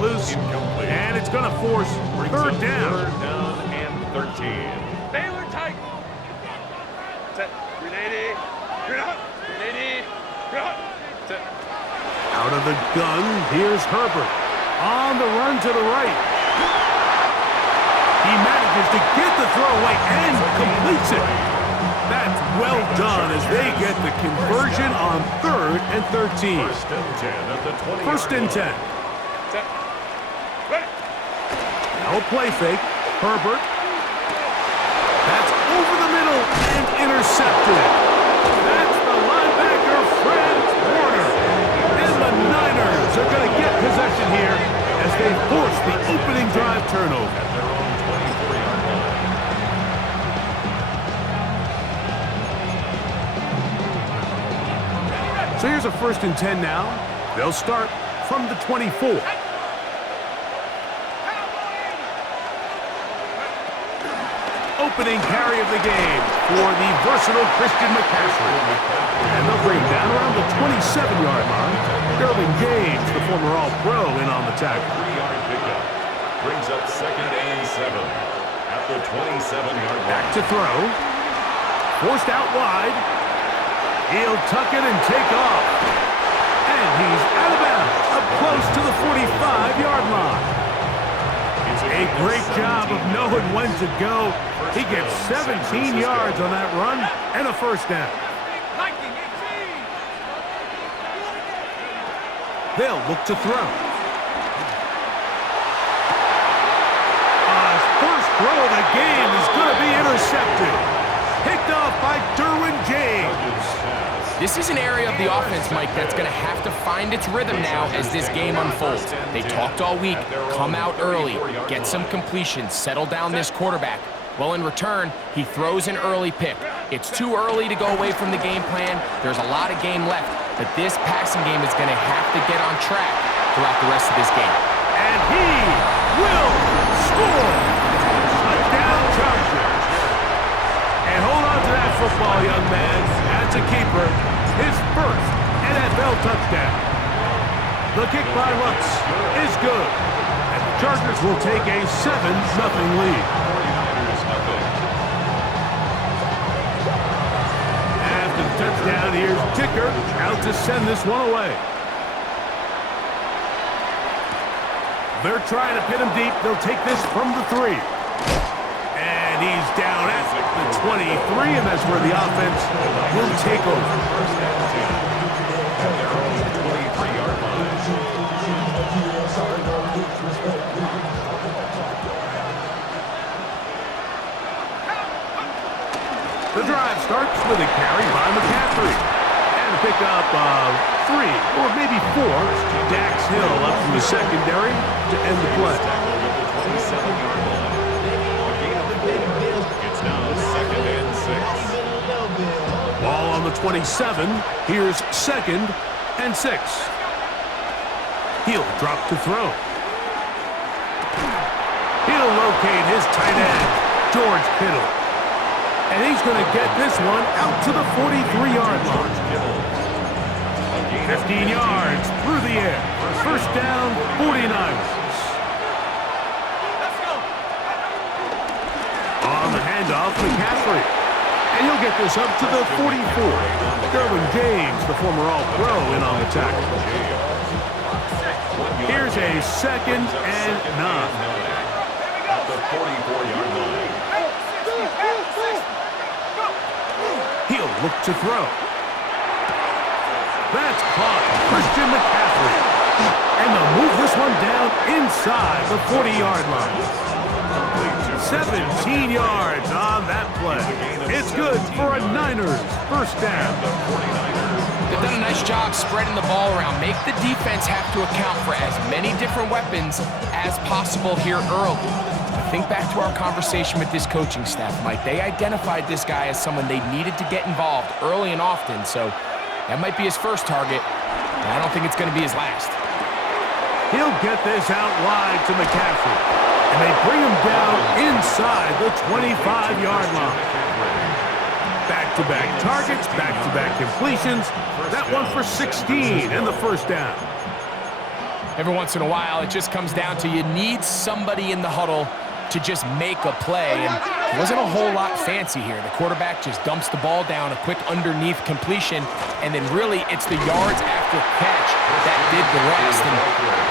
loose, and it's going to force third down. Third down and 13. Baylor tight. Set. 380. Set. Out of the gun, here's Herbert. On the run to the right. He manages to get the throw away and completes it. That's well done as they get the conversion on 3rd and 13. First and 10 at the 20. First and 10. Set. Ready. No play fake. Herbert. That's over the middle and intercepted. That's the linebacker, Fred Warner. And the Niners are going to get possession here as they force the opening drive turnover. At their own 24-yard line. So here's a first and 10 now. They'll start from the 24. Opening carry of the game for the versatile Christian McCaffrey. And they'll bring him down around the 27-yard line. Derwin James, the former All-Pro, in on the tackle. 3-yard pickup. Brings up 2nd and 7 at the 27-yard line. Back to throw. Forced out wide. He'll tuck it and take off. And he's out of bounds, up close to the 45-yard line. A great job of knowing when to go. He gets 17 yards on that run and a first down. They'll look to throw. First throw of the game is going to be intercepted. Picked off by Derwin James. This is an area of the offense, Mike, that's going to have to find its rhythm now as this game unfolds. They talked all week, come out early, get some completions, settle down this quarterback. Well, in return, he throws an early pick. It's too early to go away from the game plan. There's a lot of game left, but this passing game is going to have to get on track throughout the rest of this game. And he will score. Touchdown Chargers. And hold on to that football, young man. That's a keeper. His first NFL touchdown. The kick by Lutz is good. And the Chargers will take a 7-0 lead. 49ers nothing. After the touchdown, here's Ticker out to send this one away. They're trying to pin him deep. They'll take this from the 3. And he's down at the 23, and that's where the offense will take over. First and 10 at their own 23-yard line. The drive starts with a carry by McCaffrey. And a pickup of 3, or maybe 4. Dax Hill up from the secondary to end the play. Tackled at the 27-yard line. A gain of 4. It's now 2nd and 6. Ball on the 27. Here's 2nd and 6. He'll drop to throw. He'll locate his tight end, George Kittle. And he's going to get this one out to the 43-yard line. 15 yards through the air. First down, 49ers. On the handoff, McCaffrey. And he'll get this up to the 44. Derwin James, the former All-Pro, in on the tackle. Here's a 2nd and 9. At the 44-yard line. He'll look to throw. That's caught. Christian McCaffrey. And they'll move this one down inside the 40-yard line. 17 yards on that play. It's good for a Niners first down. They've done a nice job spreading the ball around. Make the defense have to account for as many different weapons as possible here early. Think back to our conversation with this coaching staff, Mike. They identified this guy as someone they needed to get involved early and often, so that might be his first target, and I don't think it's going to be his last. He'll get this out wide to McCaffrey, and they bring him down inside the 25-yard line. Back-to-back targets, back-to-back completions. That one for 16 and the first down. Every once in a while, it just comes down to you need somebody in the huddle to just make a play, and it wasn't a whole lot fancy here. The quarterback just dumps the ball down, a quick underneath completion, and then really it's the yards after catch that did the rest, and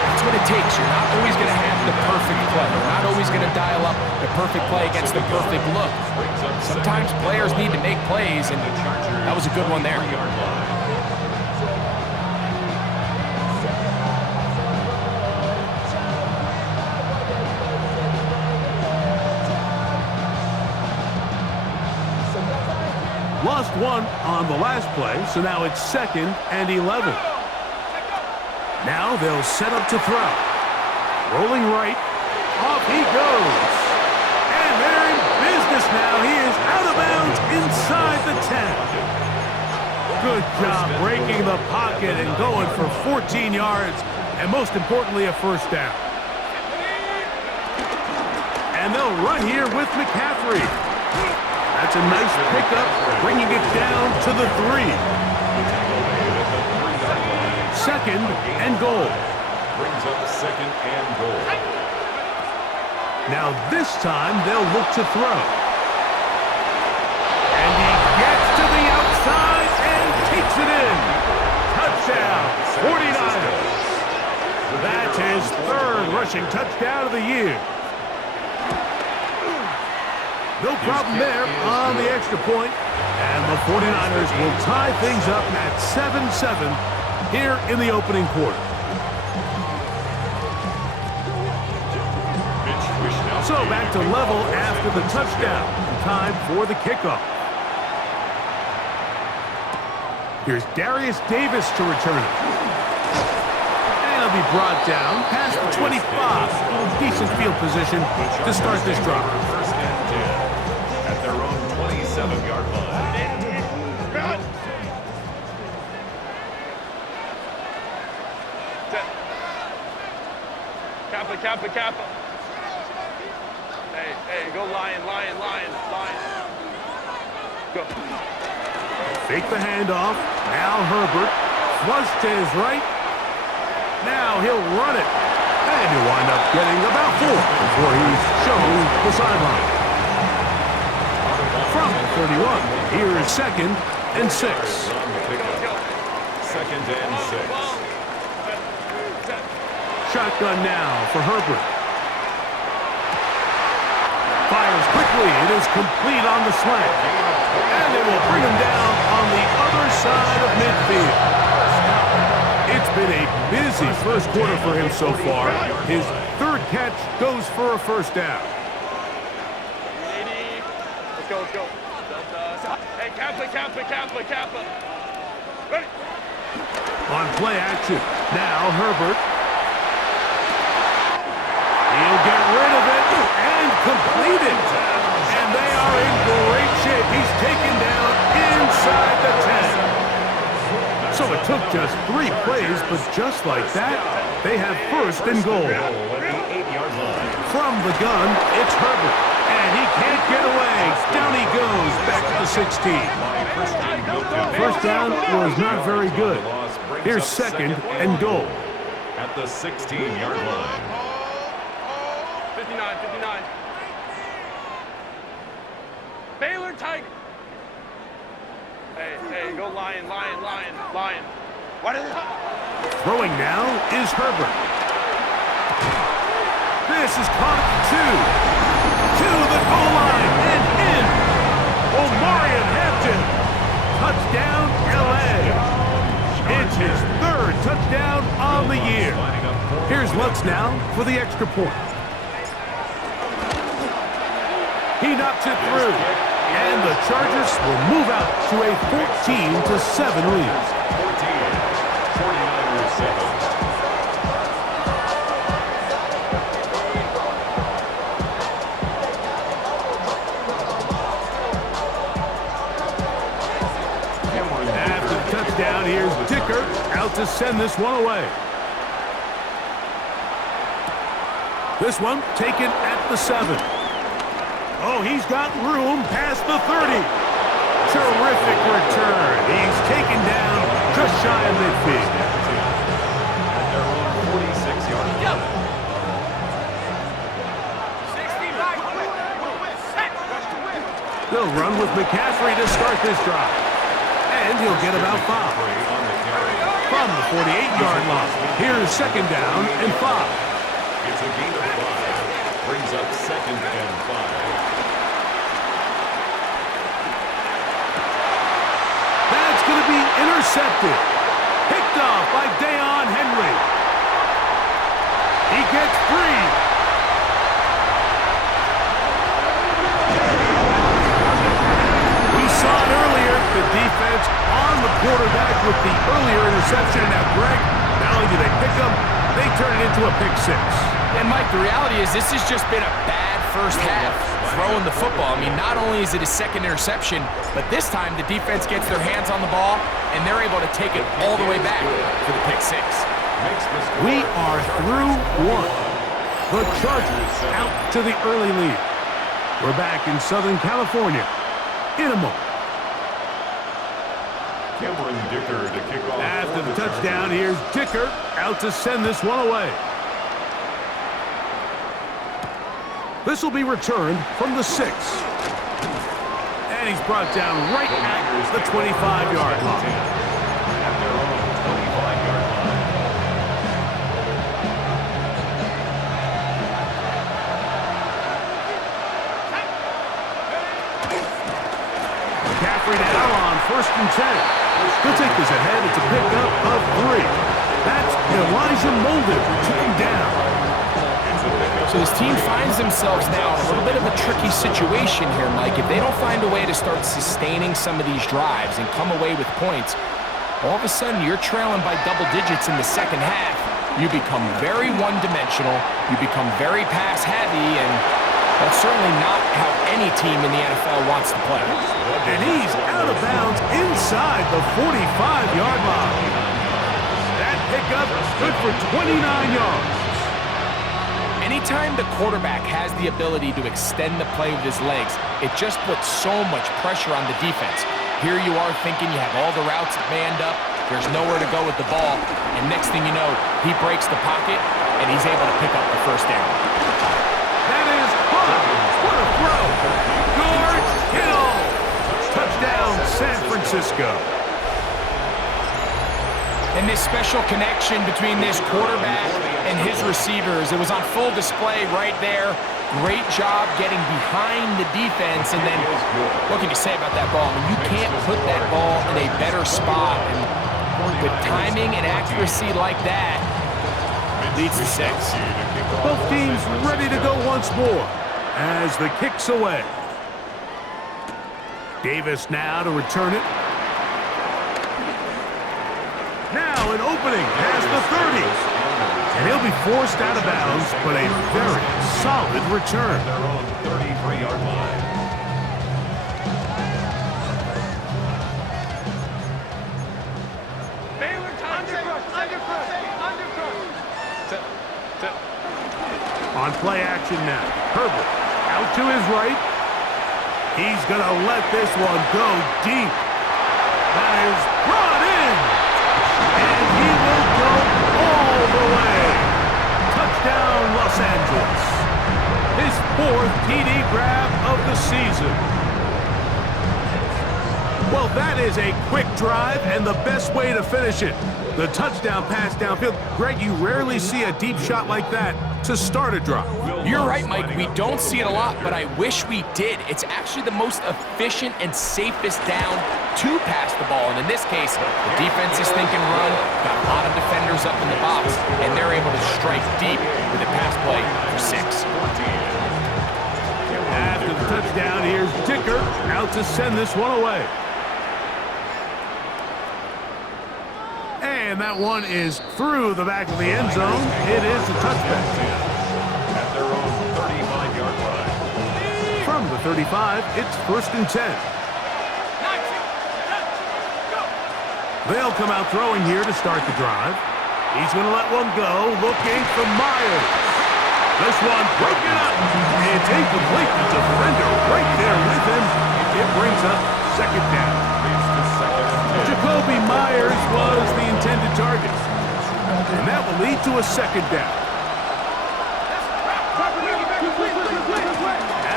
that's what it takes. You're not always going to have the perfect play. You're not always going to dial up the perfect play against the perfect look. Sometimes players need to make plays, and that was a good one there. Lost one on the last play, so now it's 2nd and 11. Now they'll set up to throw. Rolling right. Off he goes. And they're in business now. He is out of bounds inside the 10. Good job breaking the pocket and going for 14 yards, and most importantly, a first down. And they'll run here with McCaffrey. That's a nice pickup, bringing it down to the 3. 2nd and goal. Brings up 2nd and goal. Now this time they'll look to throw. And he gets to the outside and takes it in. Touchdown, 49ers. That's his 3rd rushing touchdown of the year. No problem there on the extra point. And the 49ers will tie things up at 7-7 here in the opening quarter. So back to level after the touchdown. Time for the kickoff. Here's Darius Davis to return it. And he'll be brought down past the 25. Decent field position to start this drive. 1st and 10 at their own 27-yard line. Kappa. Hey, go lion. Go. Fake the handoff. Now Herbert. Flush to his right. Now he'll run it. And he'll wind up getting about 4 before he's shown the sideline. From the 31, here is 2nd and 6. 2nd and 6. Shotgun now for Herbert. Fires quickly. It is complete on the slant. And it will bring him down on the other side of midfield. It's been a busy first quarter for him so far. His 3rd catch goes for a first down. Let's go. Hey, Kappa. Ready? On play action. Now Herbert. He'll get rid of it and complete it. And they are in great shape. He's taken down inside the 10. So it took just 3 plays, but just like that, they have 1st and goal. From the gun, it's Herbert. And he can't get away. Down he goes, back to the 16. First down was not very good. Here's 2nd and goal. At the 16-yard line. 59. Baylor Tiger. Hey, go lion. What is it? Throwing now is Herbert. This is caught at 2. To the goal line and in. Omarion Hampton. Touchdown, L.A. It's his 3rd touchdown on the year. Here's Lutz now for the extra point. He knocks it through. And the Chargers will move out to a 14-7 lead. 49ers 7. After the touchdown, here's Dicker out to send this one away. This one taken at the 7. Oh, he's got room past the 30. Terrific return. He's taken down just shy of midfield. At their own 46 They'll run with McCaffrey to start this drive. And he'll get about 5. From the 48-yard line, here's second down and 5. It's a gain of 5. Brings up second and 5. That's going to be intercepted. Picked off by Deion Henry. He gets free. We saw it earlier, the defense on the quarterback with the earlier interception. Now, Greg, not only do they pick him, they turn it into a pick 6. And, Mike, the reality is this has just been a bad first half throwing the football. I mean, not only is it a second interception, but this time the defense gets their hands on the ball, and they're able to take it all the way back for the pick 6. We are through 1. The Chargers out to the early lead. We're back in Southern California in a moment. Cameron Dicker to kick off. After the touchdown, here's Dicker out to send this one away. This will be returned from the 6. And he's brought down right at the 25-yard line. At their own 25-yard line. McCaffrey now on 1st and 10. He'll take this ahead. It's a pickup of 3. That's Elijah Molden took him down. So this team finds themselves now in a little bit of a tricky situation here, Mike. If they don't find a way to start sustaining some of these drives and come away with points, all of a sudden you're trailing by double digits in the second half. You become very one-dimensional. You become very pass-heavy, and that's certainly not how any team in the NFL wants to play. And he's out of bounds inside the 45-yard line. That pickup good for 29 yards. Anytime the quarterback has the ability to extend the play with his legs, it just puts so much pressure on the defense. Here you are thinking you have all the routes manned up, there's nowhere to go with the ball, and next thing you know, he breaks the pocket, and he's able to pick up the first down. That is hot. What a throw. George Kittle. Touchdown, San Francisco. And this special connection between this quarterback and his receivers, it was on full display right there. Great job getting behind the defense. And then what can you say about that ball? I mean, you can't put that ball in a better spot. And with timing and accuracy like that, leads to 6. Both teams ready to go once more as the kick's away. Davis now to return it. Now an opening past the 30. And he'll be forced out of bounds, but a very solid return. Their own 33-yard line. On play action now. Herbert out to his right. He's going to let this one go deep. That is brought in. And he will go all the way. Touchdown, Los Angeles. His 4th TD grab of the season. Well, that is a quick drive and the best way to finish it. The touchdown pass downfield. Greg, you rarely see a deep shot like that to start a drive. You're right, Mike. We don't see it a lot, but I wish we did. It's actually the most efficient and safest down to pass the ball. And in this case, the defense is thinking run, got a lot of defenders up in the box, and they're able to strike deep with a pass play for 6. After the touchdown, here's Dicker out to send this one away. And that one is through the back of the end zone. It is a touchback. At their own 35-yard line. From the 35, it's 1st and 10. They'll come out throwing here to start the drive. He's going to let one go, looking for Myers. This one broken up. It's incomplete. The defender right there with him. It brings up second down. Jacoby Myers was the intended target. And that will lead to a second down.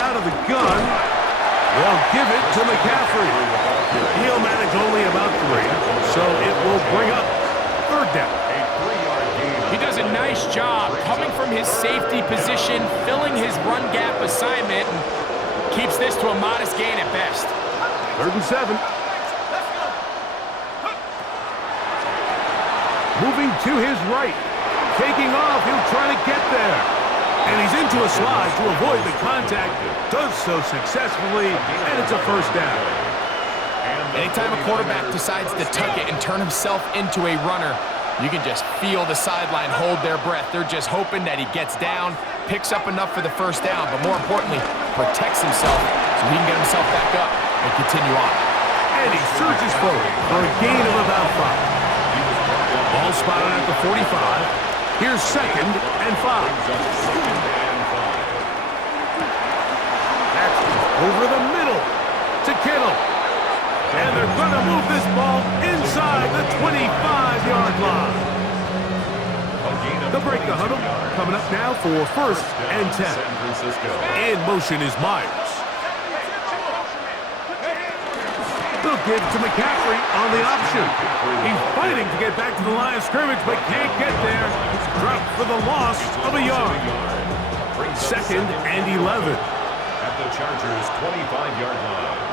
Out of the gun. They'll give it to McCaffrey. He'll manage only about 3, so it will bring up third down. He does a nice job coming from his safety position, filling his run gap assignment, and keeps this to a modest gain at best. 3rd and 7. Moving to his right. Taking off, he'll try to get there. And he's into a slide to avoid the contact. Does so successfully, and it's a first down. Anytime a quarterback decides to tuck it and turn himself into a runner, you can just feel the sideline hold their breath. They're just hoping that he gets down, picks up enough for the first down, but more importantly, protects himself so he can get himself back up and continue on. And he surges forward for a gain of about 5. Ball spotted at the 45. Here's 2nd and 5. That's over the middle to Kittle. And they're going to move this ball inside the 25-yard line. They'll break the huddle. Coming up now for 1st and 10. In motion is Myers. They'll give to McCaffrey on the option. He's fighting to get back to the line of scrimmage, but can't get there. Dropped for the loss of a yard. 2nd and 11. At the Chargers' 25-yard line.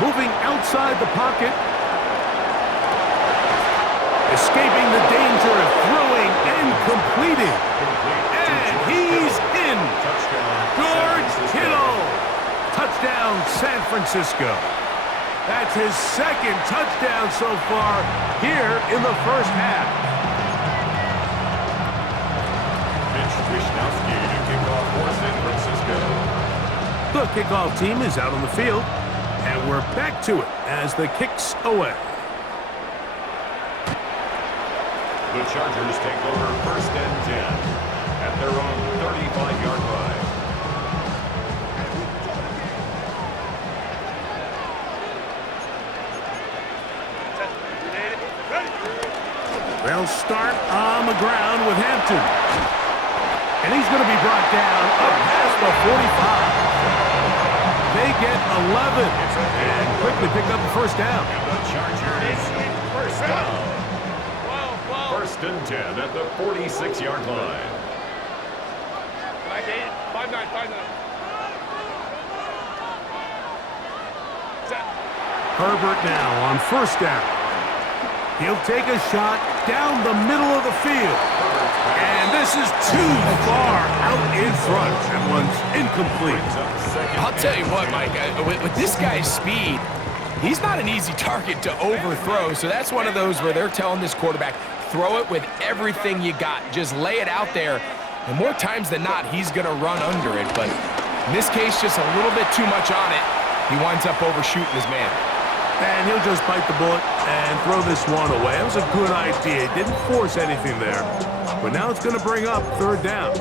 Moving outside the pocket. Escaping the danger of throwing and completing. And he's in. George Kittle. Touchdown, San Francisco. That's his 2nd touchdown so far here in the first half. Mitch Wishnowsky to kick off for San Francisco. The kickoff team is out on the field, and we're back to it as the kick's away. The Chargers take over 1st and 10 at their own 35-yard line. They'll start on the ground with Hampton. And he's going to be brought down up past the 45. They get 11 and quickly pick up the first down. The Chargers first down. 1st and 10 at the 46-yard line. 5-9. Herbert now on 1st down. He'll take a shot down the middle of the field. And this is too far out in front. That one's incomplete. I'll tell you what, Mike, with this guy's speed, he's not an easy target to overthrow, so that's one of those where they're telling this quarterback, throw it with everything you got. Just lay it out there, and more times than not, he's going to run under it. But in this case, just a little bit too much on it. He winds up overshooting his man. And he'll just bite the bullet and throw this one away. It was a good idea. He didn't force anything there. But now it's going to bring up 3rd down.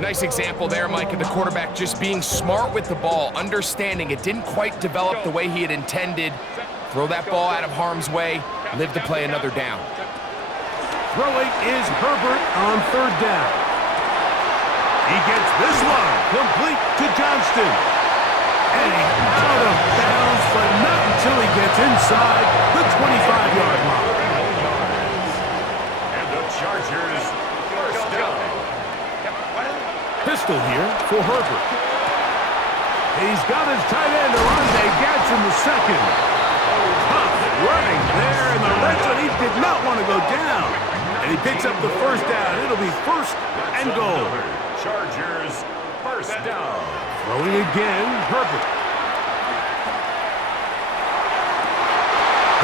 Nice example there, Mike, of the quarterback just being smart with the ball, understanding it didn't quite develop the way he had intended. Throw that ball out of harm's way, live to play another down. Throwing is Herbert on 3rd down. He gets this one complete to Johnston. And he's out of bounds, but not until he gets inside the 25-yard line. And the Chargers first down. Pistol here for Herbert. He's got his tight end, Arante Gadsden the 2nd. Tough running there in the red zone. He did not want to go down. And he picks up the first down. It'll be 1st and goal. Chargers first down. Throwing again, Herbert.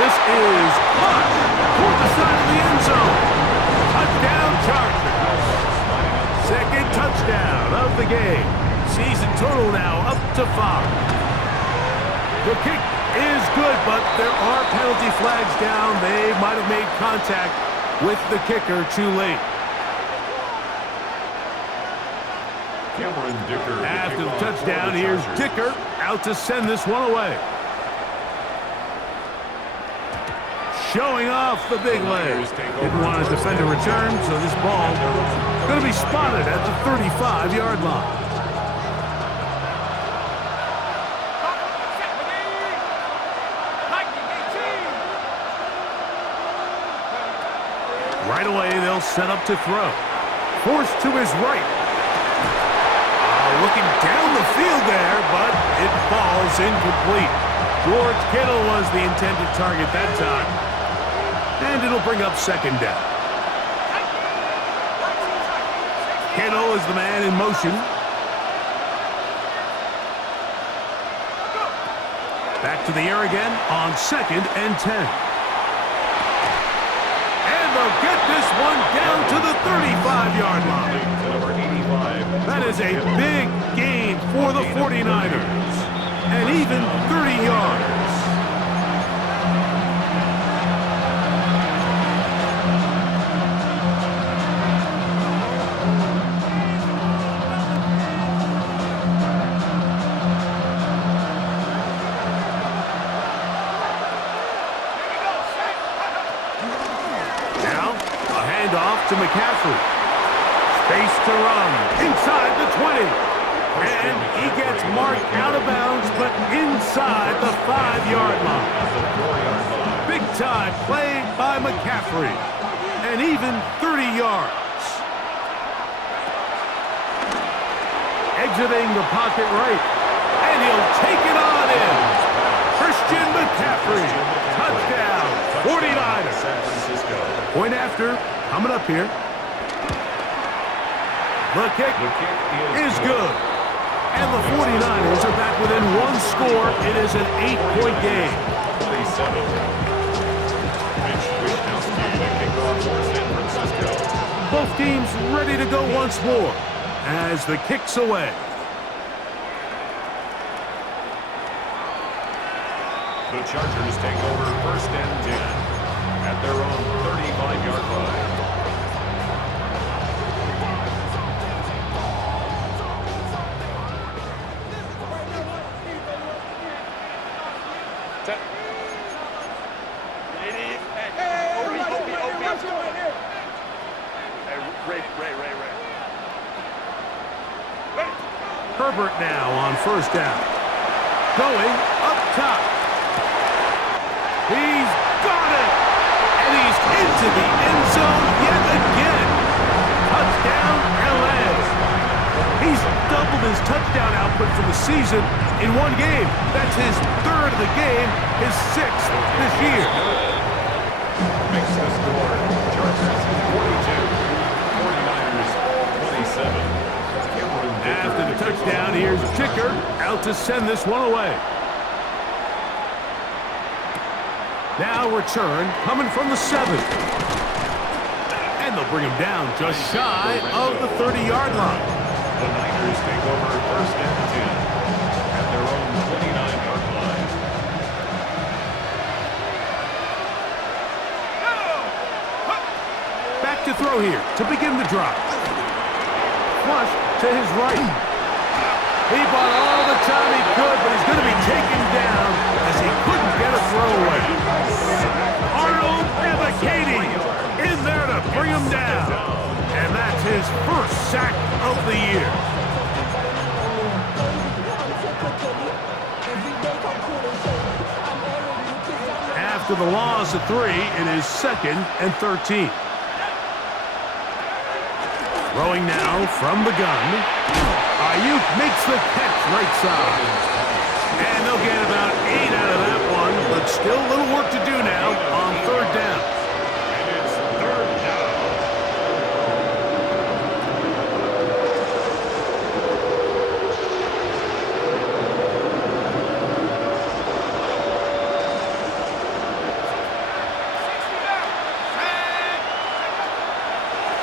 This is caught toward the side of the end zone. Touchdown, Chargers. 2nd touchdown of the game. Season total now up to 5. The kick is good, but there are penalty flags down. They might have made contact with the kicker too late. After the touchdown, here's Dicker out to send this one away. showing off the big leg. Didn't want to defend a return, so this ball is going to be spotted at the 35-yard line. Right away, they'll set up to throw. Forced to his right. Looking down the field there, but it falls incomplete. George Kittle was the intended target that time. And it'll bring up second down. Kittle is the man in motion. Back to the air again on 2nd and 10. And they'll get this one down to the 35-yard line. That is a big gain for the 49ers. And even 30 yards. Now, a handoff to McCaffrey. Space to run inside the 20. And he gets marked out of bounds, but inside the 5-yard line. Big time play by McCaffrey. And even 30 yards. Exiting the pocket right. And he'll take it on in. Christian McCaffrey. Touchdown, 49ers. Point after, coming up here. The kick is good. And the 49ers are back within one score. It is an 8-point game. Both teams ready to go once more as the kick's away. The Chargers take over 1st and 10 at their own 35-yard line. Herbert now on 1st down. Going up top. He's got it! And he's into the end zone yet again. Touchdown, LA. He's doubled his touchdown output for the season in one game. That's his 3rd of the game, his 6th this year. Makes the score. Chargers 42. 49ers 27. After the touchdown, here's Kicker out to send this one away. Now return coming from the 7. And they'll bring him down just shy of the 30-yard line. The Niners take over 1st and 10 at their own 29-yard line. Back to throw here to begin the drive. Flush to his right. He bought all the time he could, but he's going to be taken down as he couldn't get a throw away. Arnold Ebiketie in there to bring him down. And that's his 1st sack of the year. After the loss of 3, it is 2nd and 13. Throwing now from the gun. Ayuk makes the catch right side. And they'll get about 8 out of that one, but still a little work to do now on 3rd down. And it's 3rd down.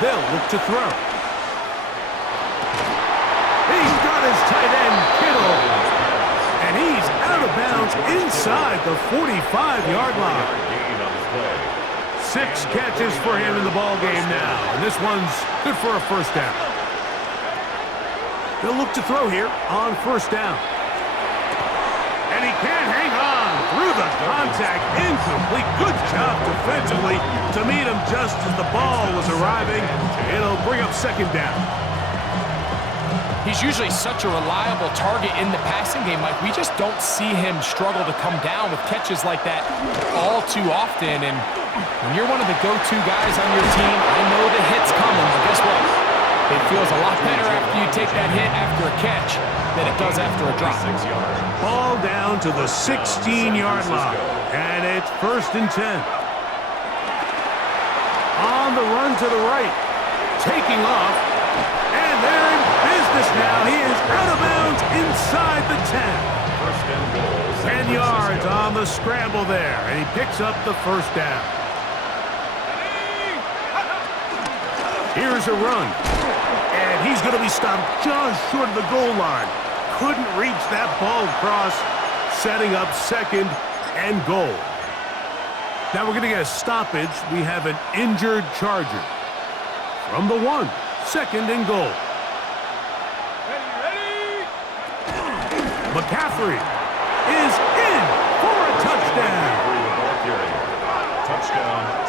They'll look to throw. He's got his tight end, Kittle. And he's out of bounds inside the 45-yard line. 6 catches for him in the ball game now. And this one's good for a 1st down. They'll look to throw here on 1st down. And he can't hang on through the contact, incomplete. Good job defensively to meet him just as the ball was arriving. It'll bring up second down. He's usually such a reliable target in the passing game, Mike. We just don't see him struggle to come down with catches like that all too often. And when you're one of the go-to guys on your team, I know the hit's coming, but guess what? It feels a lot better after you take that hit after a catch than it does after a drop. Ball down to the 16-yard line, and it's 1st and 10. On the run to the right, taking off, and they're in business now. He is out of bounds inside the 10. 10 yards on the scramble there, and he picks up the first down. Here's a run, and he's going to be stopped just short of the goal line. Couldn't reach that ball across, setting up 2nd and goal. Now we're going to get a stoppage. We have an injured Charger. From the 1, 2nd and goal. McCaffrey is in for a touchdown.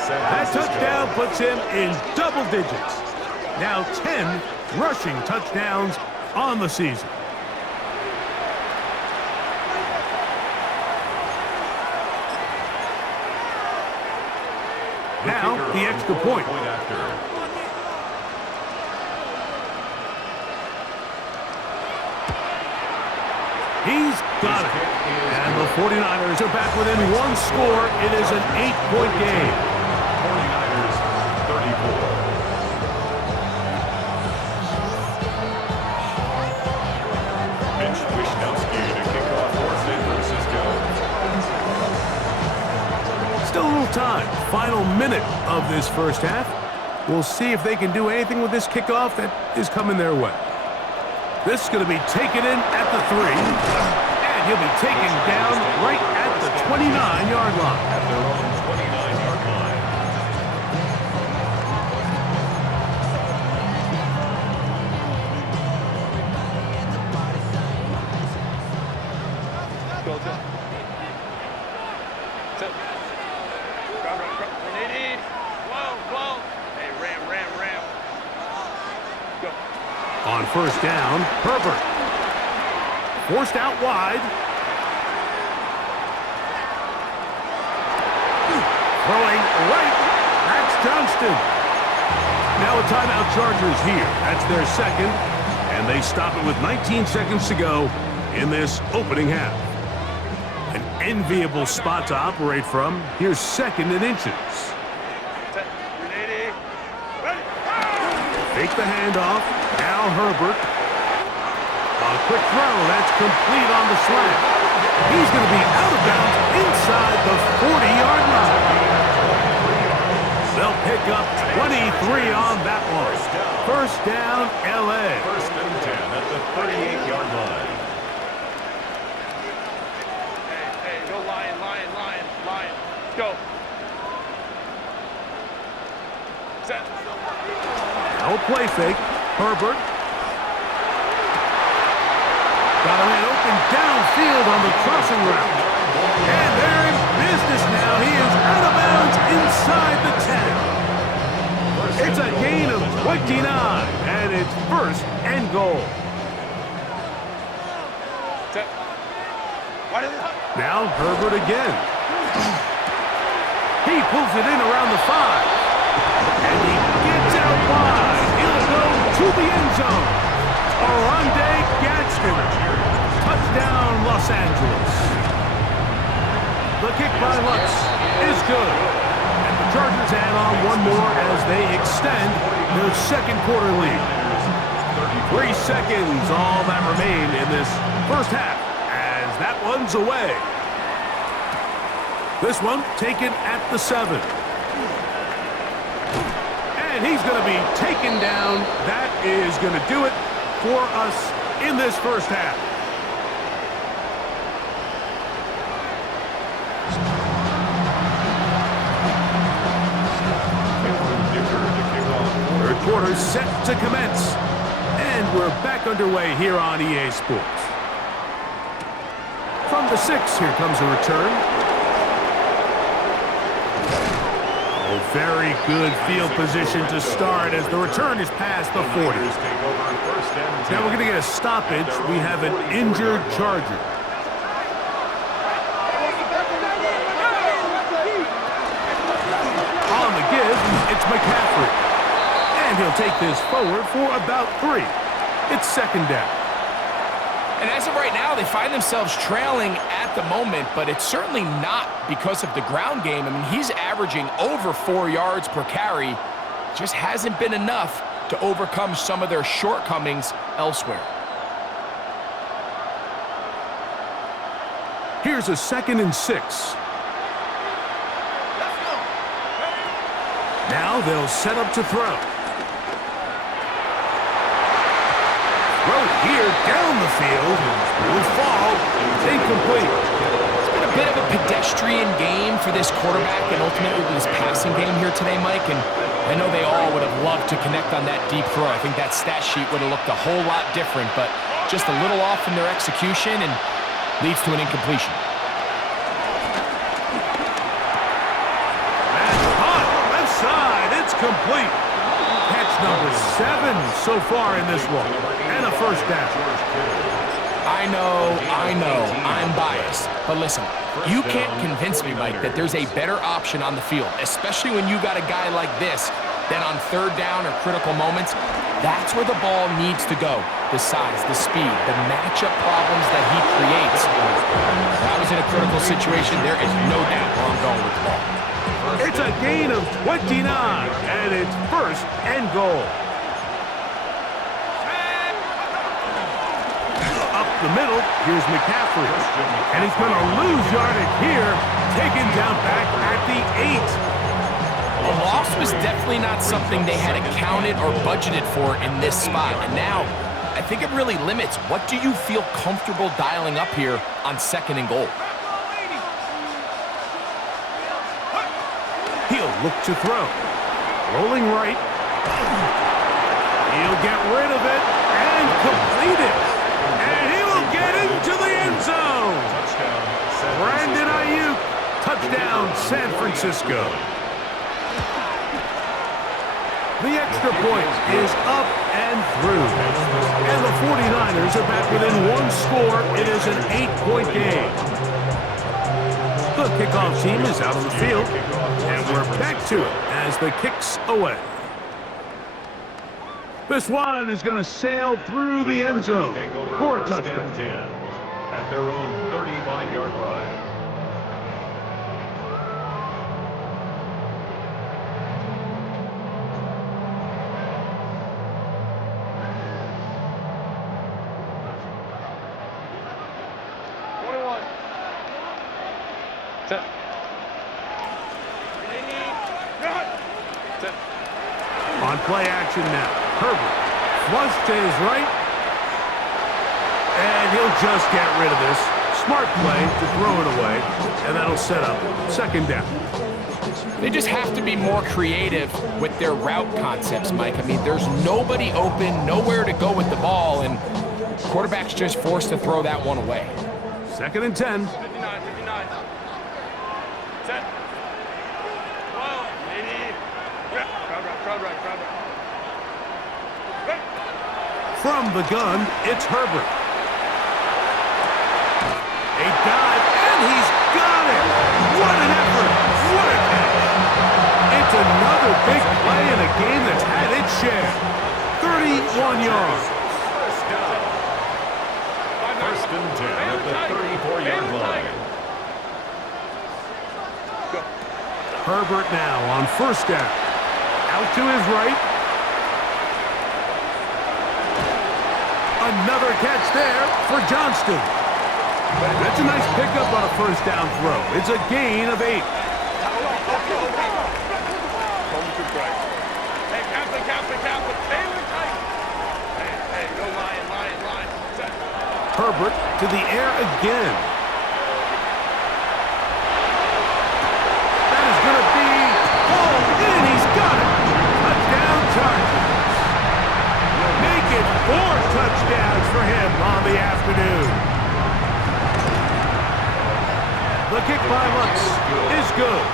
That touchdown puts him in double digits. Now 10 rushing touchdowns on the season. Now the extra point. He's got it. And the 49ers are back within 1 score. It is an 8-point game. 49ers 34. Mitch Wishnowsky to kick off for San Francisco. Still a little time. Final minute of this first half. We'll see if they can do anything with this kickoff that is coming their way. This is going to be taken in at the 3, and he'll be taken down right at the 29-yard line. At their own 29-yard line. On first down, Herbert. Forced out wide. Throwing right. That's Johnston. Now a timeout Chargers here. That's their 2nd. And they stop it with 19 seconds to go in this opening half. An enviable spot to operate from. Here's 2nd and inches. Take the handoff. Now Herbert. A quick throw. That's complete on the slant. He's going to be out of bounds inside the 40-yard line. They'll pick up 23 on that one. First down, L.A. 1st and 10 at the 38-yard line. Hey, go Lion. Go. Set. No play fake. Herbert. Got a man open downfield on the crossing route. And they're in business now. He is out of bounds inside the 10. It's a gain of 29, and it's 1st and goal. Set. Now Herbert again. He pulls it in around the 5. And he gets out wide. He'll go to the end zone. Oronde Gadsden. Touchdown, Los Angeles. The kick by Lutz is good. And the Chargers add on one more as they extend their 2nd quarter lead. 3 seconds, all that remain in this first half as that one's away. This one taken at the 7. And he's going to be taken down. That is going to do it for us in this first half. Third quarter set to commence. And we're back underway here on EA Sports. From the 6, here comes a return. Very good field position to start as the return is past the 40. Now we're going to get a stoppage. We have an injured Charger. On the give, it's McCaffrey. And he'll take this forward for about 3. It's second down. And as of right now, they find themselves trailing at the moment, but it's certainly not because of the ground game. I mean, he's averaging over 4 yards per carry. Just hasn't been enough to overcome some of their shortcomings elsewhere. Here's a 2nd and 6. Now they'll set up to throw. Throw here down the field. Will fall. Incomplete. It's been a bit of a pedestrian game for this quarterback and ultimately this passing game here today, Mike. And I know they all would have loved to connect on that deep throw. I think that stat sheet would have looked a whole lot different, but just a little off in their execution and leads to an incompletion. That's hot. Left side. It's complete. Catch number 7 so far in this one. And a first down. I know, I'm biased. But listen, you can't convince me, Mike, that there's a better option on the field, especially when you got a guy like this, that on third down or critical moments, that's where the ball needs to go. The size, the speed, the matchup problems that he creates. If I was in a critical situation, there is no doubt where I'm going with the ball. It's a gain of 29, and it's first and goal. Up the middle, here's McCaffrey. And he's going to lose yardage here, taken down back at the 8. A loss was definitely not something they had accounted or budgeted for in this spot. And now, I think it really limits what do you feel comfortable dialing up here on 2nd and goal. He'll look to throw. Rolling right. He'll get rid of it and complete it. And he will get into the end zone. Brandon Ayuk, touchdown San Francisco. The extra point is up and through. And the 49ers are back within 1 score. It is an 8-point game. The kickoff team is out on the field. And we're back to it as the kick's away. This one is going to sail through the end zone for a touchdown. At their own 35-yard line. On play action now. Herbert flush to his right. And he'll just get rid of this. Smart play to throw it away. And that'll set up 2nd down. They just have to be more creative with their route concepts, Mike. I mean, there's nobody open, nowhere to go with the ball, and quarterback's just forced to throw that one away. 2nd and 10. 59. Set. Whoa, lady. Crowd right. From the gun, it's Herbert. A dive, and he's got it! What an effort! What a catch! It's another big play in a game that's had its share. 31 yards. First and 10 at the 34-yard line. Herbert now on 1st down. Out to his right. Another catch there for Johnston. That's a nice pickup on a 1st down throw. It's a gain of 8. Hey, Captain. Taylor tight. Hey, go line. Set. Herbert to the air again. That is going to be hauled in. He's got it. Touchdown Chargers. Make it 4 touchdowns for him on the afternoon. The kick by Lutz is good.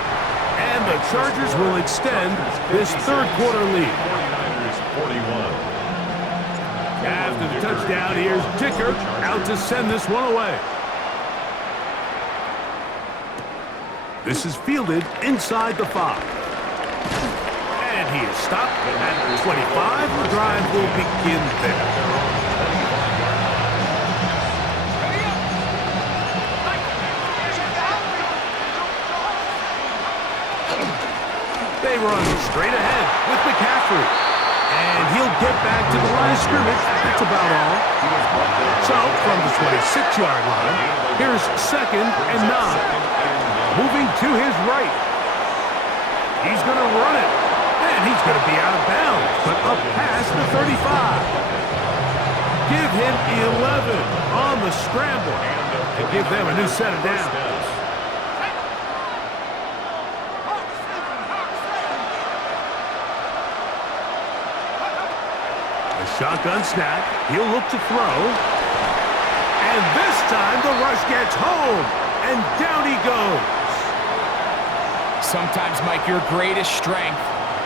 And the Chargers will extend this third quarter lead. 49ers 41. After the touchdown, here's Dicker out to send this one away. This is fielded inside the 5. And he is stopped at the 25. The drive will begin there. They run straight ahead with McCaffrey. And he'll get back to the line of scrimmage. That's about all. So, from the 26-yard line, here's 2nd and 9. Moving to his right. He's going to run it. And he's going to be out of bounds, but up past the 35. Give him 11 on the scramble. And give them a new set of downs. Shotgun snap. He'll look to throw. And this time the rush gets home. And down he goes. Sometimes, Mike, your greatest strength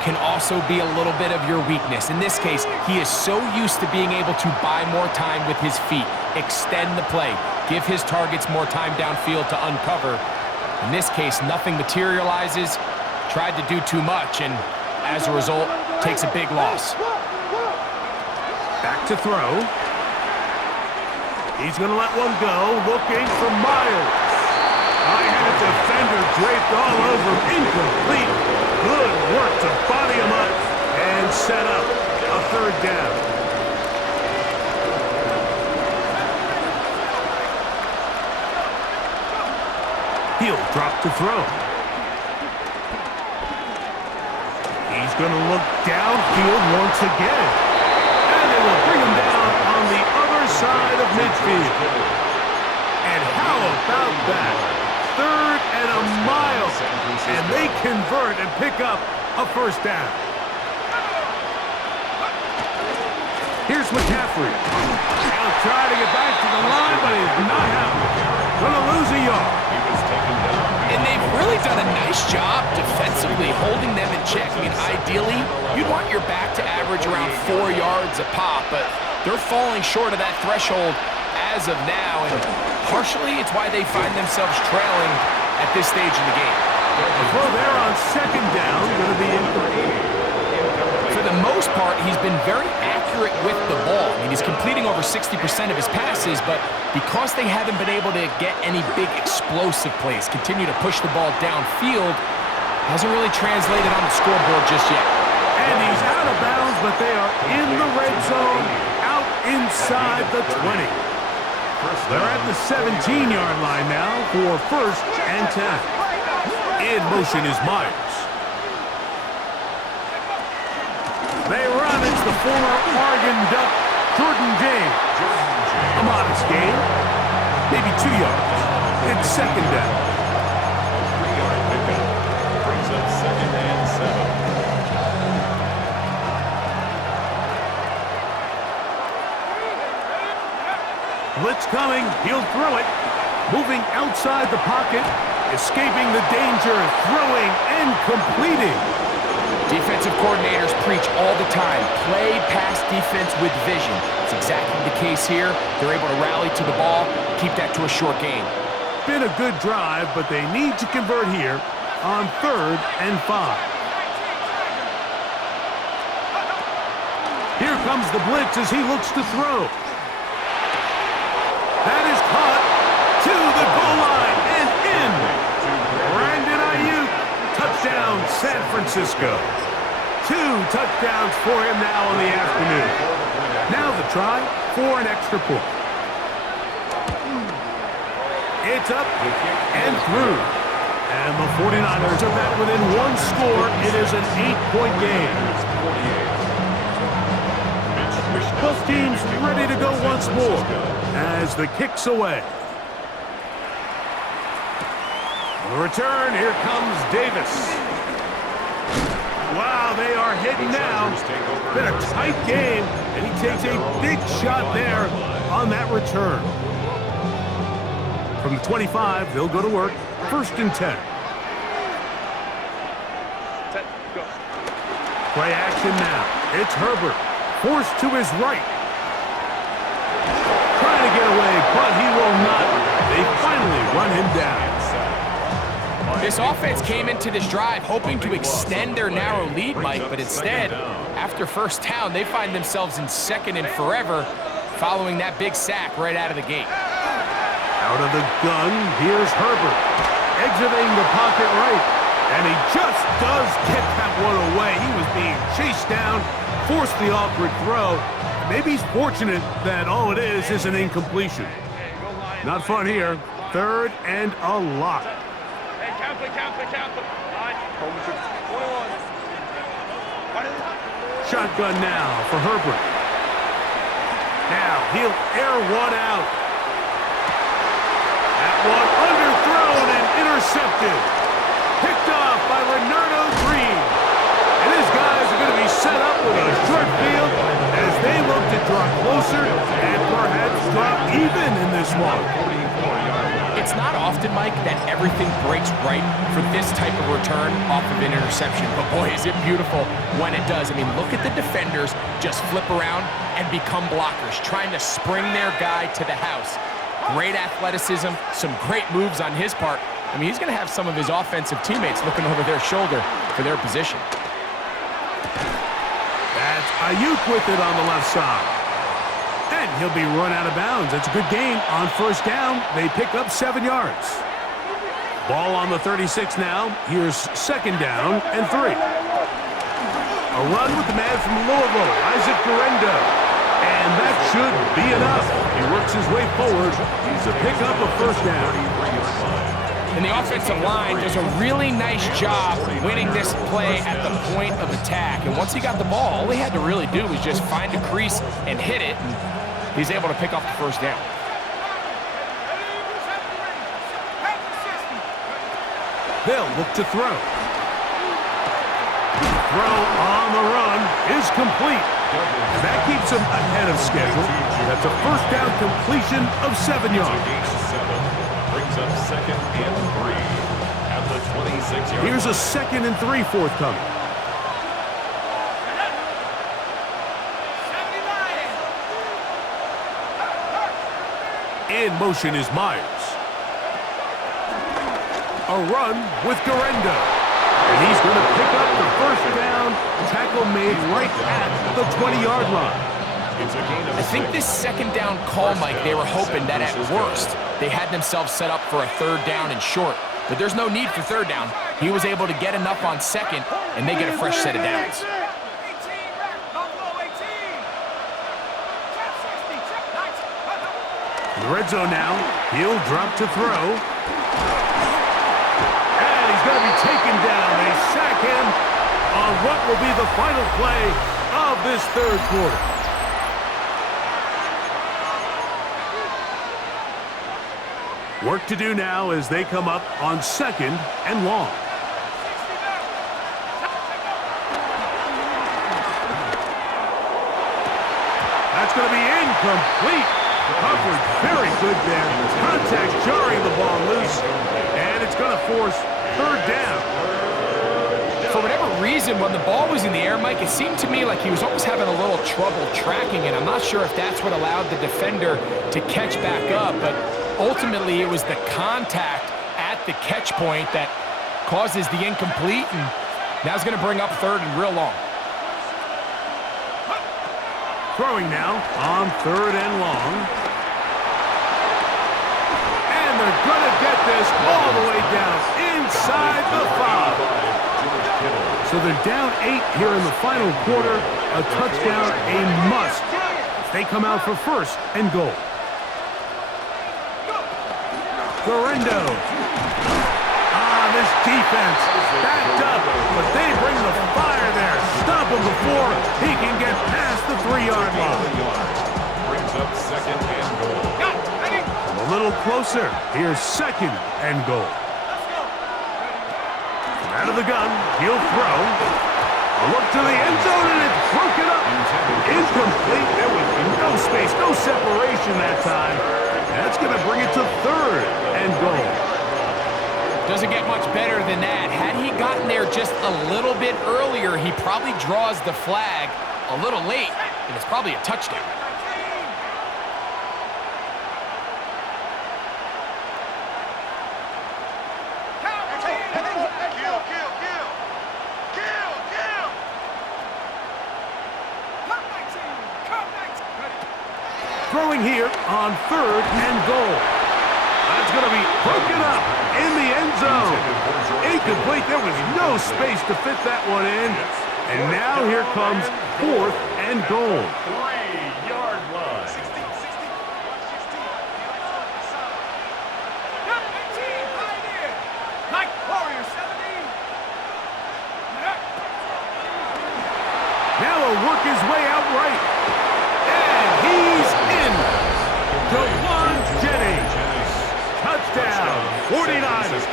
can also be a little bit of your weakness. In this case, he is so used to being able to buy more time with his feet, extend the play, give his targets more time downfield to uncover. In this case, nothing materializes, tried to do too much, and as a result, takes a big loss. Back to throw. He's going to let one go, looking for Myers. I had a defender draped all over, incomplete. Good work to body him up and set up a third down. He'll drop to throw. He's going to look downfield once again. And they will bring him down on the other side of midfield. And how about that? 3rd and a mile. And they convert and pick up a first down. Here's McCaffrey. He'll try to get back to the line, but he's not happening. Gonna lose a yard. And they've really done a nice job defensively holding them in check. I mean, ideally, you'd want your back to average around 4 yards a pop, but they're falling short of that threshold as of now, and partially it's why they find themselves trailing at this stage in the game. Well, they're on 2nd down, going to be incomplete. For the most part, he's been very accurate with the ball. I mean, he's completing over 60% of his passes, but because they haven't been able to get any big explosive plays, continue to push the ball downfield, hasn't really translated on the scoreboard just yet. And he's out of bounds, but they are in the red zone, out inside the 20. They're at the 17-yard line now for 1st and 10. In motion is Myers. They run. It's the former Oregon Duck, Jordan James. A modest gain. Maybe 2 yards. It's 2nd down. 3-yard pickup. Brings up 2nd and 7. Blitz coming. He'll throw it. Moving outside the pocket. Escaping the danger. Throwing and completing. Defensive coordinators preach all the time, play pass defense with vision. It's exactly the case here. They're able to rally to the ball, keep that to a short game. Been a good drive, but they need to convert here on 3rd and 5. Here comes the blitz as he looks to throw. That is caught to the goal line and in. Brandon Ayuk, touchdown San Francisco. 2 touchdowns for him now in the afternoon. Now the try for an extra point. It's up and through. And the 49ers are back within 1 score. It is an 8-point game. Both teams ready to go once more as the kick's away. On the return, here comes Davis. Wow, they are hitting now. Been a tight game, and he takes a big shot there on that return. From the 25, they'll go to work. 1st and 10. Play action now. It's Herbert. Forced to his right. Trying to get away, but he will not. They finally run him down. This offense came into this drive hoping to extend their narrow lead, Mike, but instead, after first down, they find themselves in second and forever following that big sack right out of the gate. Out of the gun, here's Herbert. Exiting the pocket right. And he just does get that one away. He was being chased down, forced the awkward throw. Maybe he's fortunate that all it is an incompletion. Not fun here. Third and a lot. Hey, count it. Line. 21. Shotgun now for Herbert. Now he'll air one out. That one underthrown and intercepted. Picked off by Renardo Green. And his guys are going to be set up with a short field as they look to draw closer and perhaps drop even in this one. It's not often, Mike, that everything breaks right for this type of return off of an interception. But boy, is it beautiful when it does. I mean, look at the defenders just flip around and become blockers, trying to spring their guy to the house. Great athleticism, some great moves on his part. I mean, he's going to have some of his offensive teammates looking over their shoulder for their position. That's Ayuk with it on the left side. And he'll be run out of bounds. It's a good gain on first down. They pick up 7 yards. Ball on the 36 now. Here's second down and 3. A run with the man from Louisville, Isaac Guerendo. And that should be enough. He works his way forward. He's a pickup of first down. And the offensive line does a really nice job winning this play at the point of attack. And once he got the ball, all he had to really do was just find a crease and hit it. And he's able to pick up the first down. They'll look to throw. Throw on the run is complete. And that keeps him ahead of schedule. That's a first down completion of 7 yards. Brings up second and 3 at the 26-yard. Here's a second and 3 forthcoming. In motion is Myers. A run with Guerendo. And he's going to pick up the first down. Tackle made right at the 20-yard line. I think this second down call, Mike, they were hoping that at worst they had themselves set up for a third down and short. But there's no need for third down. He was able to get enough on second, and they get a fresh set of downs. In the red zone now, he'll drop to throw. And he's going to be taken down. They sack him on what will be the final play of this third quarter. Work to do now as they come up on second and long. That's going to be incomplete. Coverage very good there. Contact jarring the ball loose. And it's going to force third down. For whatever reason, when the ball was in the air, Mike, it seemed to me like he was almost having a little trouble tracking it. I'm not sure if that's what allowed the defender to catch back up, but ultimately, it was the contact at the catch point that causes the incomplete, and now it's going to bring up third and real long. Throwing now on third and long. And they're going to get this all the way down inside the 5. So they're down 8 here in the final quarter. A touchdown, a must. They come out for first and goal. Guerendo. This defense backed up, but they bring the fire there. Stop him before he can get past the 3-yard line. Brings up second and goal. A little closer. Here's second and goal. Out of the gun, he'll throw. A look to the end zone, and it's broken up. Incomplete. There was no space, no separation that time. That's going to bring it to third and goal. Doesn't get much better than that. Had he gotten there just a little bit earlier, he probably draws the flag a little late, and it's probably a touchdown. Throwing here on 3rd and goal. That's going to be broken up in the end zone. Incomplete. There was no space to fit that one in. And now here comes 4th and goal. 3-yard line. Now he'll work his way out right. And he's in. Jawan Jennings. Touchdown. 49ers.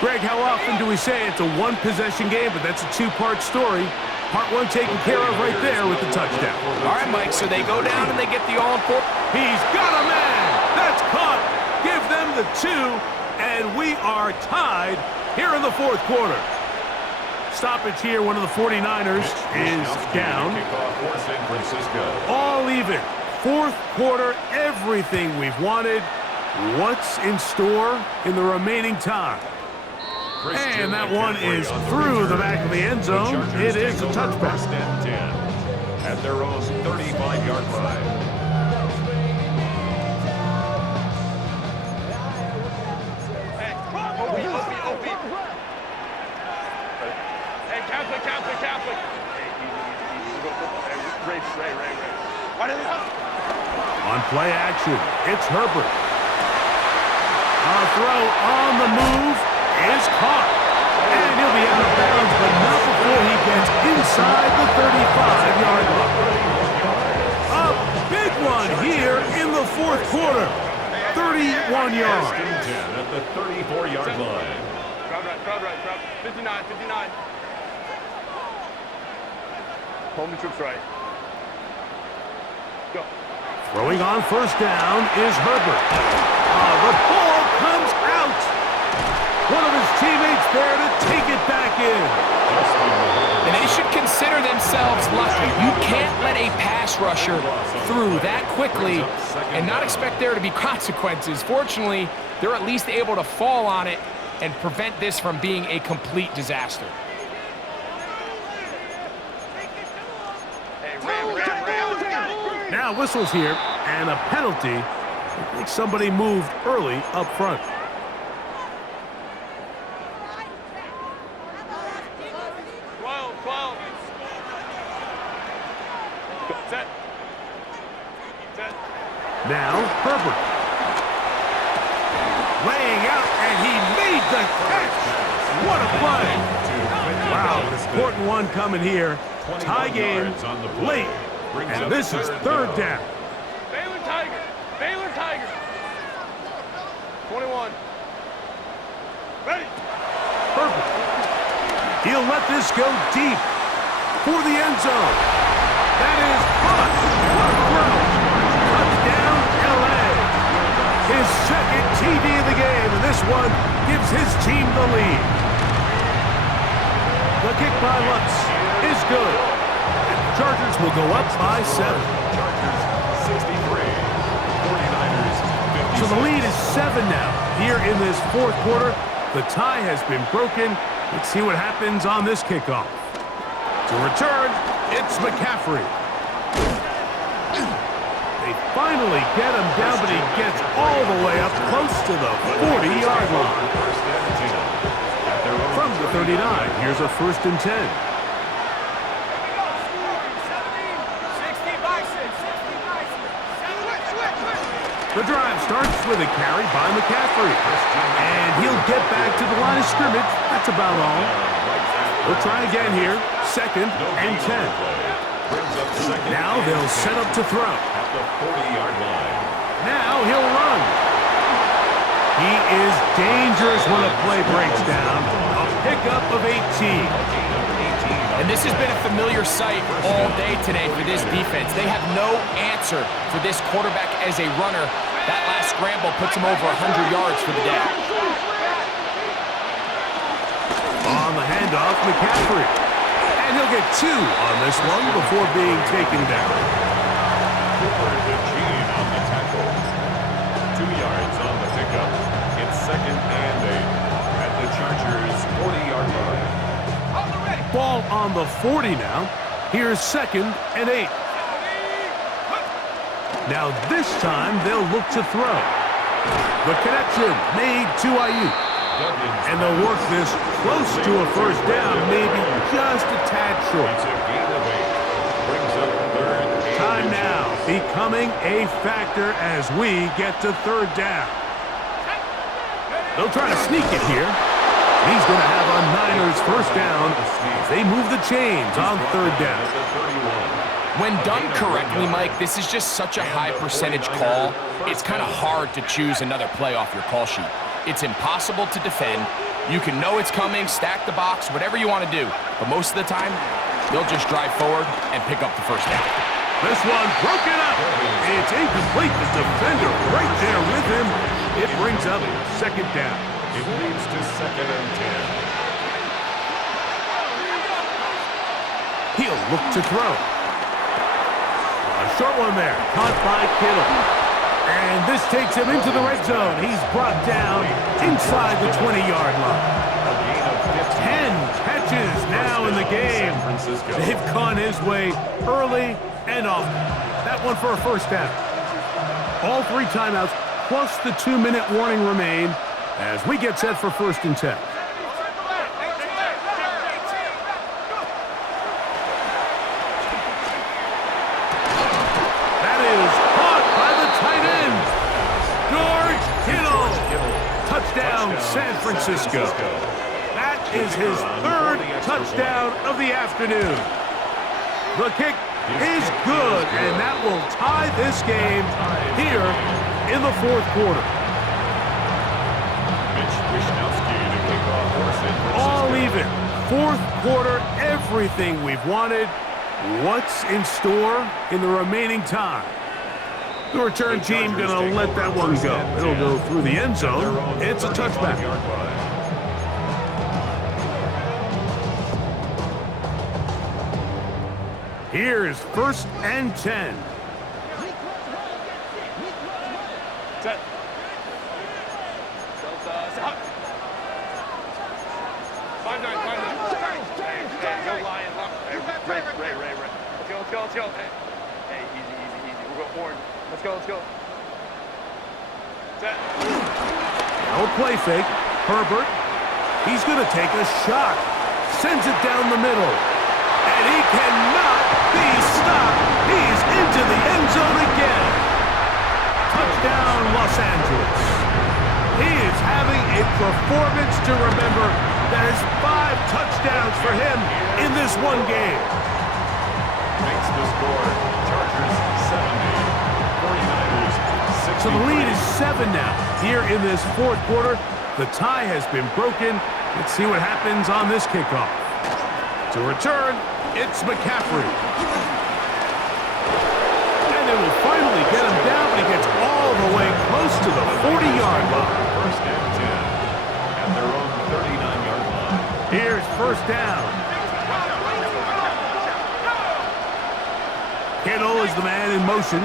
Greg, how often do we say it's a one-possession game, but that's a two-part story? Part one taken care of right there with the touchdown. All right, Mike, so they go down and they get the all-important. He's got a man. That's caught. Give them the 2, and we are tied here in the 4th quarter. Stoppage here, one of the 49ers is down. All even. 4th quarter, everything we've wanted. What's in store in the remaining time? And that one is through the back of the end zone. It is a touchback. 1st and 10 at their own 35-yard line. Hey, Catholic. Ray. What is it? On play action, it's Herbert. A throw on the move is caught. And he'll be out of bounds, but not before he gets inside the 35-yard line. A big one here in the 4th quarter. 31 yards. 10 at the 34-yard line. Crowd right. 59. Home troops right. Go. Throwing on 1st down is Herbert. The ball comes out. One of his teammates there to take it back in. And they should consider themselves lucky. You can't let a pass rusher through that quickly and not expect there to be consequences. Fortunately, they're at least able to fall on it and prevent this from being a complete disaster. Now whistles here, and a penalty. I think somebody moved early up front. Now Herbert. Laying out, and he made the catch. What a play. Wow, an important one coming here. Tie game late, and this is 3rd down. Baylor Tiger. 21. Ready. Herbert. He'll let this go deep for the end zone. That is caught. What a throw. Touchdown, L.A. His 2nd TD of the game, and this one gives his team the lead. The kick by Lutz is good. And the Chargers will go up by 7. Chargers 63. 49ers 57. So the lead is 7 now. Here in this 4th quarter, the tie has been broken. Let's see what happens on this kickoff. To return, it's McCaffrey. They finally get him down, but he gets all the way up close to the 40-yard line. 1st and 10. From the 39, here's a 1st and 10. The drive starts with a carry by McCaffrey. And he'll get back to the line of scrimmage. That's about all. We'll try again here. 2nd and 10. Now they'll set up to throw. At the 40-yard line. Now he'll run. He is dangerous when a play breaks down. A pickup of 18. And this has been a familiar sight all day today for this defense. They have no answer for this quarterback as a runner. That last scramble puts him over 100 yards for the day. On the handoff, McCaffrey. And he'll get 2 on this one before being taken down. Cooper to Gene on the tackle. 2 yards on the pickup. It's 2nd and 8 at the Chargers' 40-yard line. Ball on the 40 now. Here's 2nd and 8. Now this time they'll look to throw. The connection made to Ayuk. And they'll work this close to a first down, maybe just a tad short. It's a gain of 8. Brings up 3rd and Time 2. now becoming a factor as we get to 3rd down. They'll try to sneak it here. He's going to have a Niners first down as they move the chains on 3rd down. When done correctly, Mike, this is just such a high percentage call. It's kind of hard to choose another play off your call sheet. It's impossible to defend. You can know it's coming, stack the box, whatever you want to do. But most of the time, they'll just drive forward and pick up the first down. This one broken up. It's incomplete. The defender right there with him. It brings up 2nd down. It leads to 2nd and 10. He'll look to throw. A short one there. Caught by Kittle. And this takes him into the red zone. He's brought down inside the 20-yard line. A gain of 10 catches now in the game. They've gone his way early and often. That one for a first down. All 3 timeouts plus the 2-minute warning remain as we get set for 1st and 10. That is caught by the tight end. George Kittle. Touchdown, San Francisco. That is his 3rd touchdown of the afternoon. The kick is good, and that will tie this game here in the 4th quarter. All even. 4th quarter, everything we've wanted. What's in store in the remaining time? The return team going to let that one go. It'll go through the end zone. It's a touchback. Here's 1st and 10. Set. Five nine. Hey, go Lion. Ray. Let's go. Hey, easy. We'll go forward. Let's go. Set. Now a play fake. Herbert. He's going to take a shot. Sends it down the middle. And he cannot be stopped. He's into the end zone again. Touchdown, Los Angeles. He is having a performance to remember. That is 5 touchdowns for him in this one game. Makes the score. Chargers 70. 49ers 60. So the lead is 7 now. Here in this 4th quarter, the tie has been broken. Let's see what happens on this kickoff. To return, it's McCaffrey. And they will finally get him down, but he gets all the way close to the 40-yard line. 1st and 10 at their own 39-yard line. Here's 1st down. Kittle is the man in motion.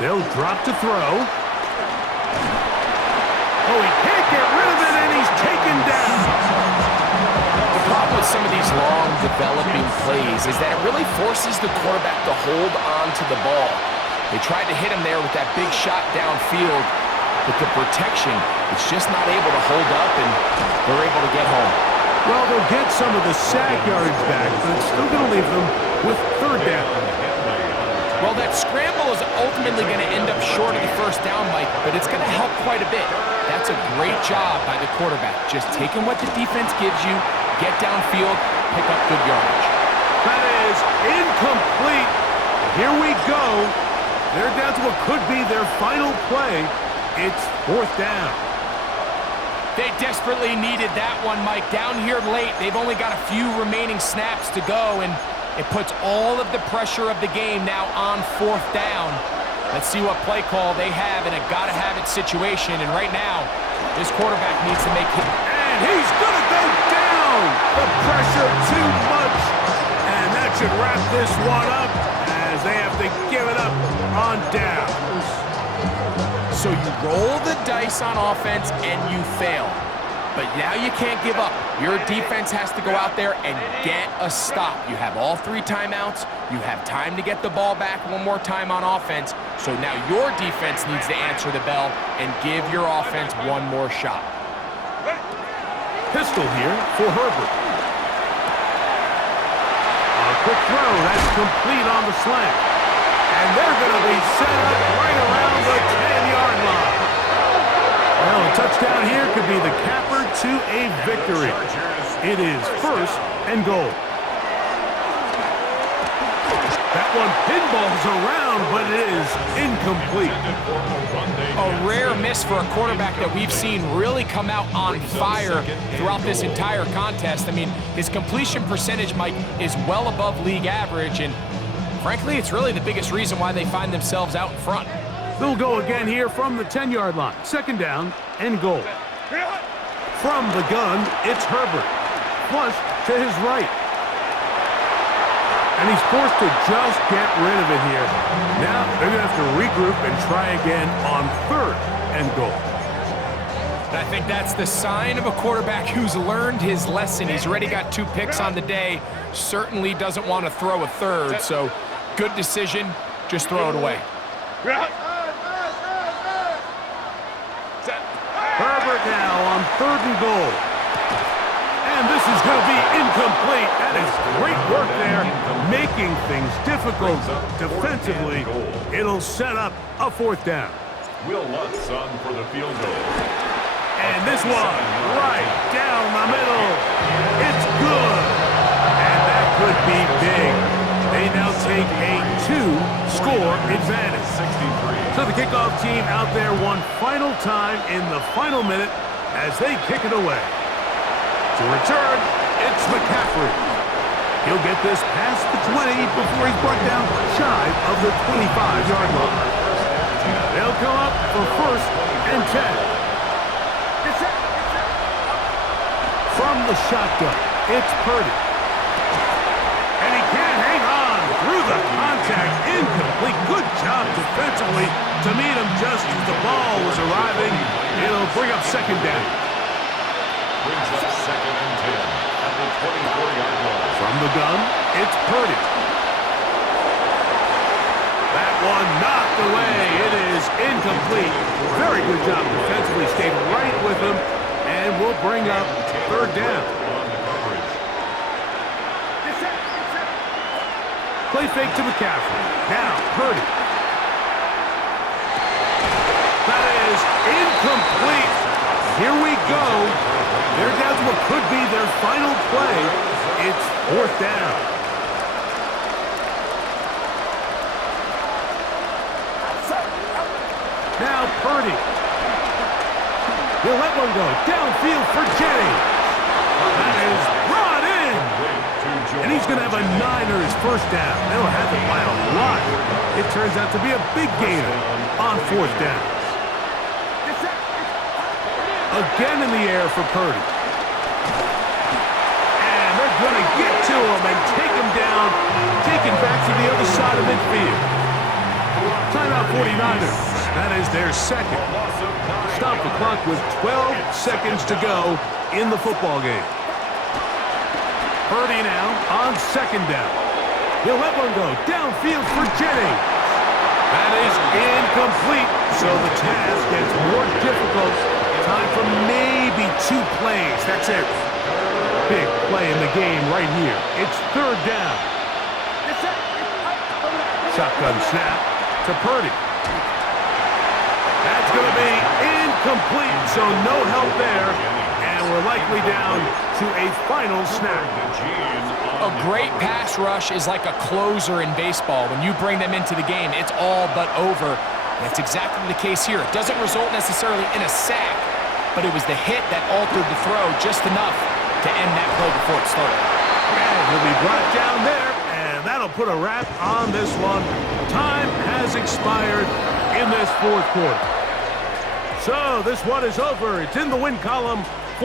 They'll drop to throw. Oh, he can't get rid of it, and he's taken down. The problem with some of these long developing plays is that it really forces the quarterback to hold on to the ball. They tried to hit him there with that big shot downfield, but the protection is just not able to hold up, and they're able to get home. Well, they'll get some of the sack yards back, but it's still going to leave them with 3rd down. Well, that scramble is ultimately going to end up short of the first down, Mike, but it's going to help quite a bit. That's a great job by the quarterback. Just taking what the defense gives you, get downfield, pick up good yardage. That is incomplete. Here we go. They're down to what could be their final play. It's 4th down. They desperately needed that one, Mike. Down here late, they've only got a few remaining snaps to go, and It puts all of the pressure of the game now on 4th down. Let's see what play call they have in a gotta-have-it situation. And right now, this quarterback needs to make it. And he's going to go down. The pressure too much. And that should wrap this one up as they have to give it up on downs. So you roll the dice on offense and you fail. But now you can't give up. Your defense has to go out there and get a stop. You have all 3 timeouts. You have time to get the ball back one more time on offense. So now your defense needs to answer the bell and give your offense one more shot. Pistol here for Herbert. A quick throw. That's complete on the slant. And they're going to be set up right around the 10-yard line. Well, a touchdown here could be the capper to a victory. It is 1st and goal. That one pinballs around, but it is incomplete. A rare miss for a quarterback that we've seen really come out on fire throughout this entire contest. I mean, his completion percentage, Mike, is well above league average, and frankly, it's really the biggest reason why they find themselves out in front. They'll go again here from the 10-yard line. 2nd down and goal. From the gun, it's Herbert. Flush to his right. And he's forced to just get rid of it here. Now they're going to have to regroup and try again on 3rd and goal. I think that's the sign of a quarterback who's learned his lesson. He's already got 2 picks on the day. Certainly doesn't want to throw a 3rd. So good decision. Just throw it away. Herbert now on 3rd and goal. And this is going to be incomplete. That is great work there, making things difficult defensively. It'll set up a 4th down. Will Lutz on for the field goal. And this one right down the middle. It's good. And that could be big. They now take a 2-score advantage. 63. So the kickoff team out there one final time in the final minute as they kick it away. To return, it's McCaffrey. He'll get this past the 20 before he's brought down shy of the 25-yard line. They'll come up for 1st and 10. From the shotgun, it's Purdy. And he can't hang on through the contact. Incomplete. Good job defensively to meet him just as the ball was arriving. It'll bring up 2nd down. Brings up 2nd and 10 at the 24-yard line. From the gun, it's Purdy. That one knocked away. It is incomplete. Very good job defensively. Stayed right with him. And we'll bring up 3rd down. Play fake to McCaffrey. Now, Purdy. That is incomplete. Here we go. They're down to what could be their final play. It's 4th down. Now Purdy. He'll let one go. Downfield for Jennings. That is brought in. And he's going to have a Niners 1st down. They'll have it by a lot. It turns out to be a big gainer on 4th down. Again in the air for Purdy. And they're going to get to him and take him down, taken back to the other side of midfield. Timeout 49ers. That is their 2nd. Stop the clock with 12 seconds to go in the football game. Purdy now on 2nd down. He'll let one go. Downfield for Jennings. That is incomplete. So the task gets more difficult. Time for maybe 2 plays. That's it. Big play in the game right here. It's 3rd down. Shotgun snap to Purdy. That's going to be incomplete, so no help there. And we're likely down to a final snap. A great pass rush is like a closer in baseball. When you bring them into the game, it's all but over. That's exactly the case here. It doesn't result necessarily in a sack, but it was the hit that altered the throw just enough to end that play before it started. And he'll be brought down there, and And that'll put a wrap on this one. Time has expired in this fourth quarter. So this one is over. It's in the win column